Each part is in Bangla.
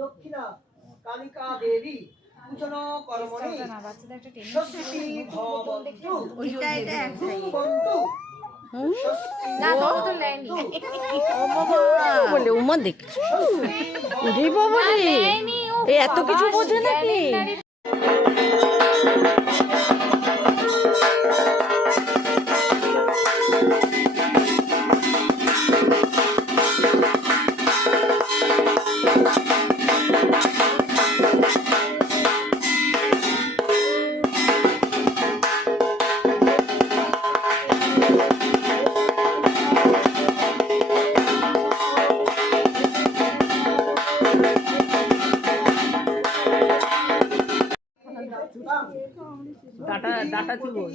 দক্ষিণা কালিকা দেবী পূজন কর্মণি ষষ্ঠী ভবন্তু কন্তু বলে উমা দেখছো এত কিছু বোঝে নাকি? ডাটা চুবল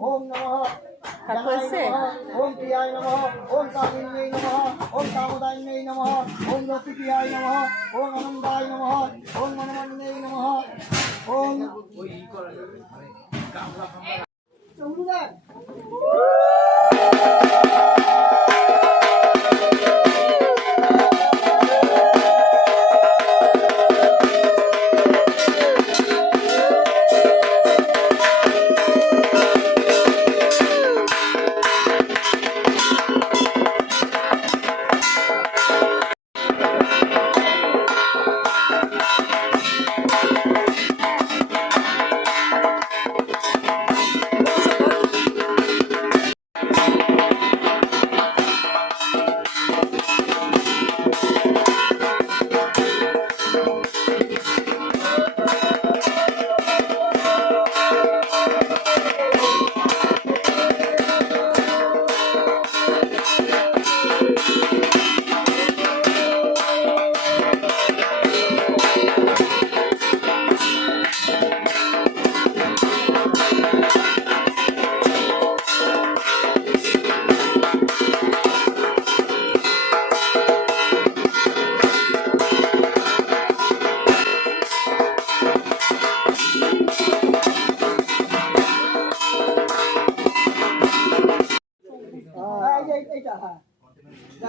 ओम नमः ओम प्रियाय नमः ओम कामिन्यै नमः ओम कामदायिन्यै नमः ओम रसिकियाय नमः ओम आनन्दाय नमः ओम मनमन्यै नमः ओम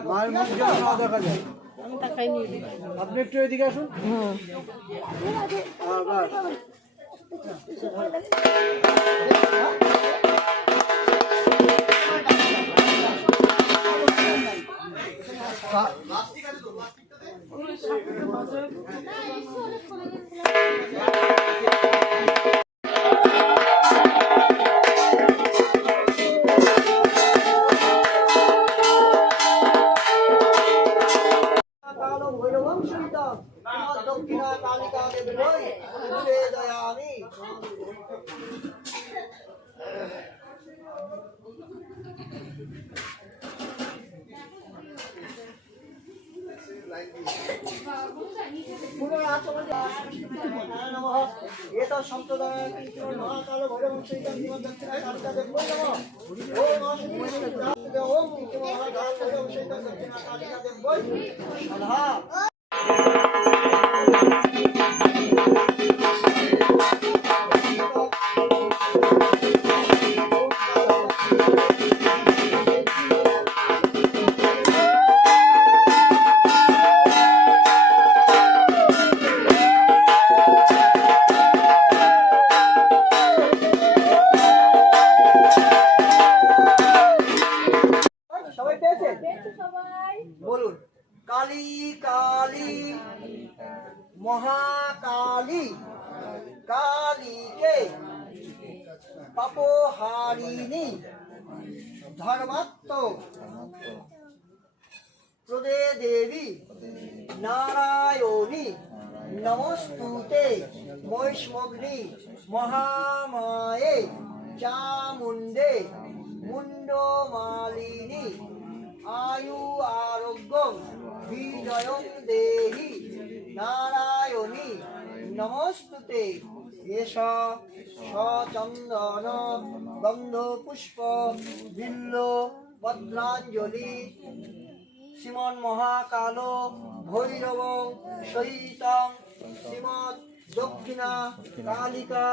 মায়ের মুখ যেন না দেখা যায়। আপনি একটু এদিকে আসুন। दक्षिणा कालिका देवी दयामी ये तो संप्रदाय महाकाल भैरव दक्षिणा कालिका देवी ओम महाकाल भैरव दक्षिणा कालिका देवी सदा बोलून काली काली महाकाली काली के पापोहारिणी धर्मात्म प्रदे देवी नारायणी नमस्तुते महिष्मग्नि महामाये चामुंडे मुंडो मालिनी आयु आरोग्य বিজয়ং দেহি নারায়ণী নমস্তুতে এষ সচন্দন গন্ধ পুষ্প বিল্ল ভদ্রাঞ্জলি শ্রীমন মহাকাল ভৈরব সহিতং শ্রীমৎ দক্ষিণা কালিকা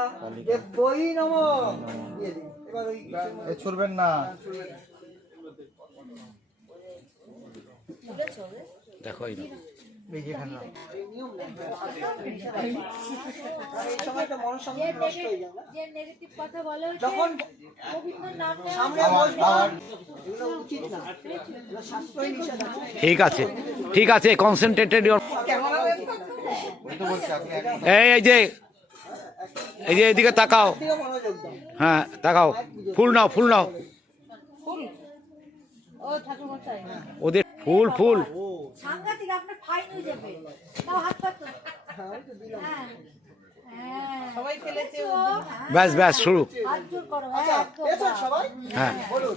দেব্যই নমঃ। দিয়ে দিন। এবার ওই ছুড়বেন না। দেখো এই নাও। এই যে এখানে নাও। এই নিয়ম না। এই সময়টা মনঃসংযোগ নষ্ট হয়ে যায় না? যে নেগেটিভ কথা বলে ওই যে যখন গোবিন্দর নাম নেওয়া সামনে বসবে এগুলো উচিত না, এগুলো শাস্ত্রই নিষেধ আছে। ঠিক আছে কনসেন্ট্রেটেড ইওর ওই তো বলছি আপনি এই যে এদিকে তাকাও। দিকে মনোযোগ দাও। হ্যাঁ তাকাও, ফুল নাও ও ঠাকুর মশাই ওদের ফুল সাংঘাতিক আপনার ফাইন হয়ে যাবে তাও হাত পাতো হ্যাঁ, ওই তো দিলাম। হ্যাঁ হ্যাঁ সবাই ফেলেছে ব্যাস শুরু। হাত জোর করো আচ্ছা, হ্যাঁ পেয়েছো সবাই? হ্যাঁ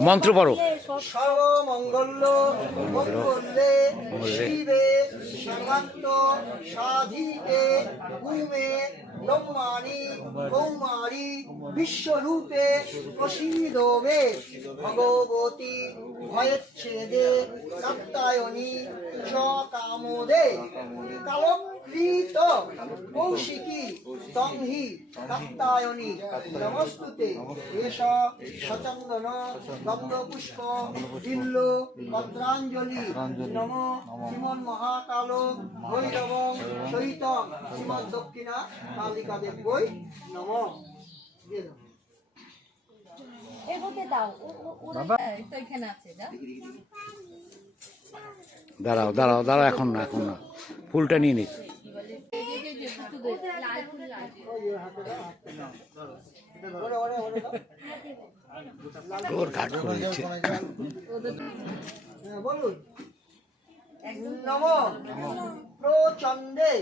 মন্ত্র পড়ো। সর্বমঙ্গল মঙ্গলে শিবে সর্বান্ত সাধিকে ভূমে ব্রহ্মাণি কৌমারি বিশ্বরূপে প্রসীদবে ভগবতী ভয়েচ্ছেদে কাত্তায়নী চ কামোদে কালকৃত কৌশিকী তং হি কাত্তায়নী নমস্তুতে এষ সচন্দন গন্ধপুষ্প বিল্ল ভদ্রাঞ্জলি নম শ্রীমন মহাকাল ভৈরব সহিত শ্রীমৎ দক্ষিণা কালিকা দেব্যই নম। দিয়ে দাও। এর মধ্যে দাও ওরা তো এখানে আছে যা দাঁড়াও এখন না ফুলটা নিয়ে নিস। ওরে, ওরে, ওরে দাও। ওর ঘাট করে দিচ্ছে। হ্যাঁ, বলুন। নম প্রচণ্ডে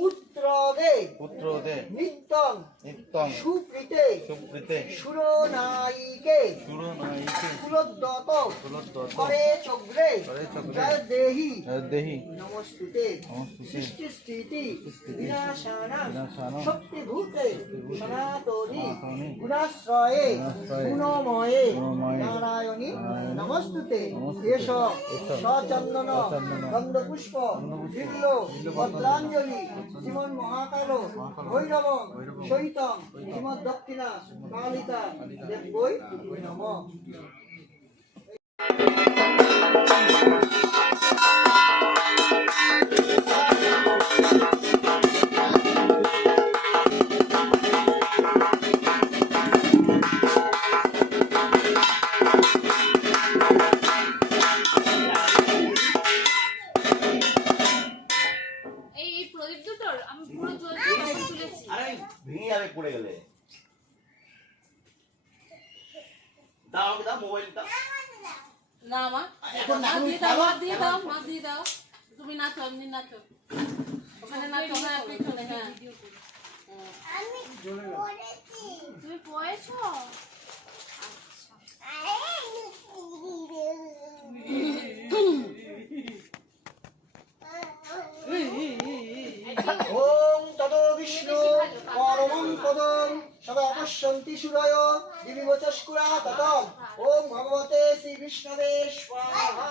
পুত্রদে নিত্যং সুপ্রীতে সুরনায়িকে কুলোদ্যত করে চক্রে জয় দেহি নমস্তুতে সৃষ্টি স্থিতি বিনাশানাং শক্তিভূতে সনাতনী গুণাশ্রয়ে গুণময়ে নারায়ণী নমস্তুতে এষ সচন্দন গন্ধপুষ্প বিল্ল ভদ্রাঞ্জলি শ্রীমন মহাকাল ভৈরব সহিত শ্রীমৎ দক্ষিণা কালিকা দেব্যই নমঃ। এই প্রদীপ দুটোর আমি পুরো জল তুলেছি ভেঙে যাবে পড়ে গেলে। দাও মোবাইলটা। না মা এখন মা তুমি দিয়ে দাও তুমি নাচো এমনি নাচো ওখানে নাচো হ্যাঁ পেছনে হ্যাঁ তুমি পড়েছো ওম তদো বিষ্ণু পরমং পদং সদা পশ্যন্তি সূরয় দিবিবচস্কুরা ততম ওম ভগবতে শ্রী বিষ্ণবে স্বাহা।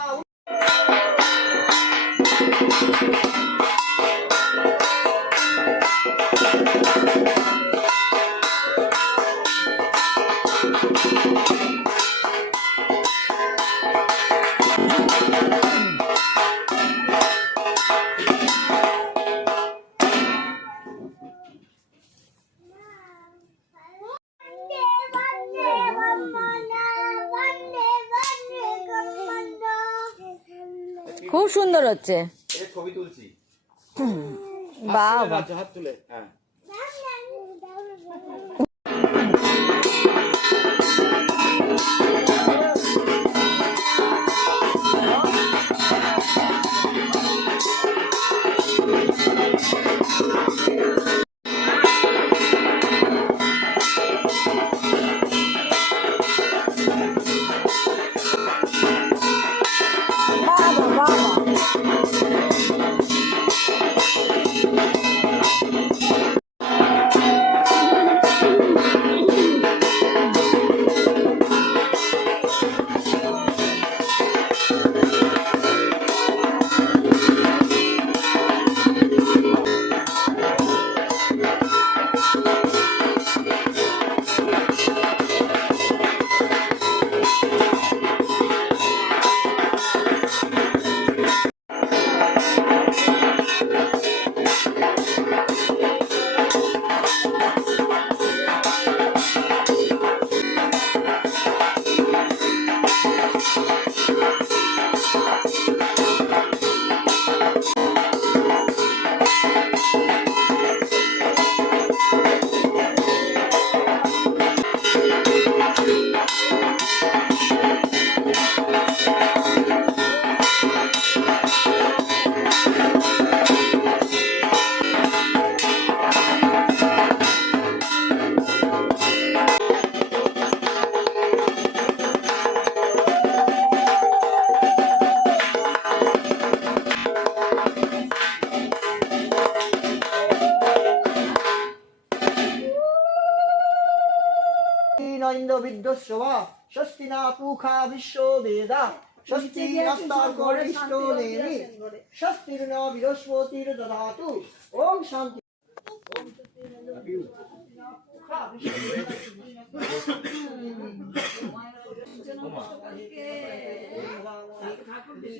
খুব সুন্দর হচ্ছে। ছবি তুলছি। বাবা হাত তুলে হ্যাঁ। বাবা ইন্দ্র বিদ্যস্বা স্বস্তি না পুখা বিশ্ব বেদা স্বস্তি নস্তার গরিষ্ঠ দেবী স্বস্তির ন বৃহস্পতির দদাতু ওম শান্তি ঠাকুরকে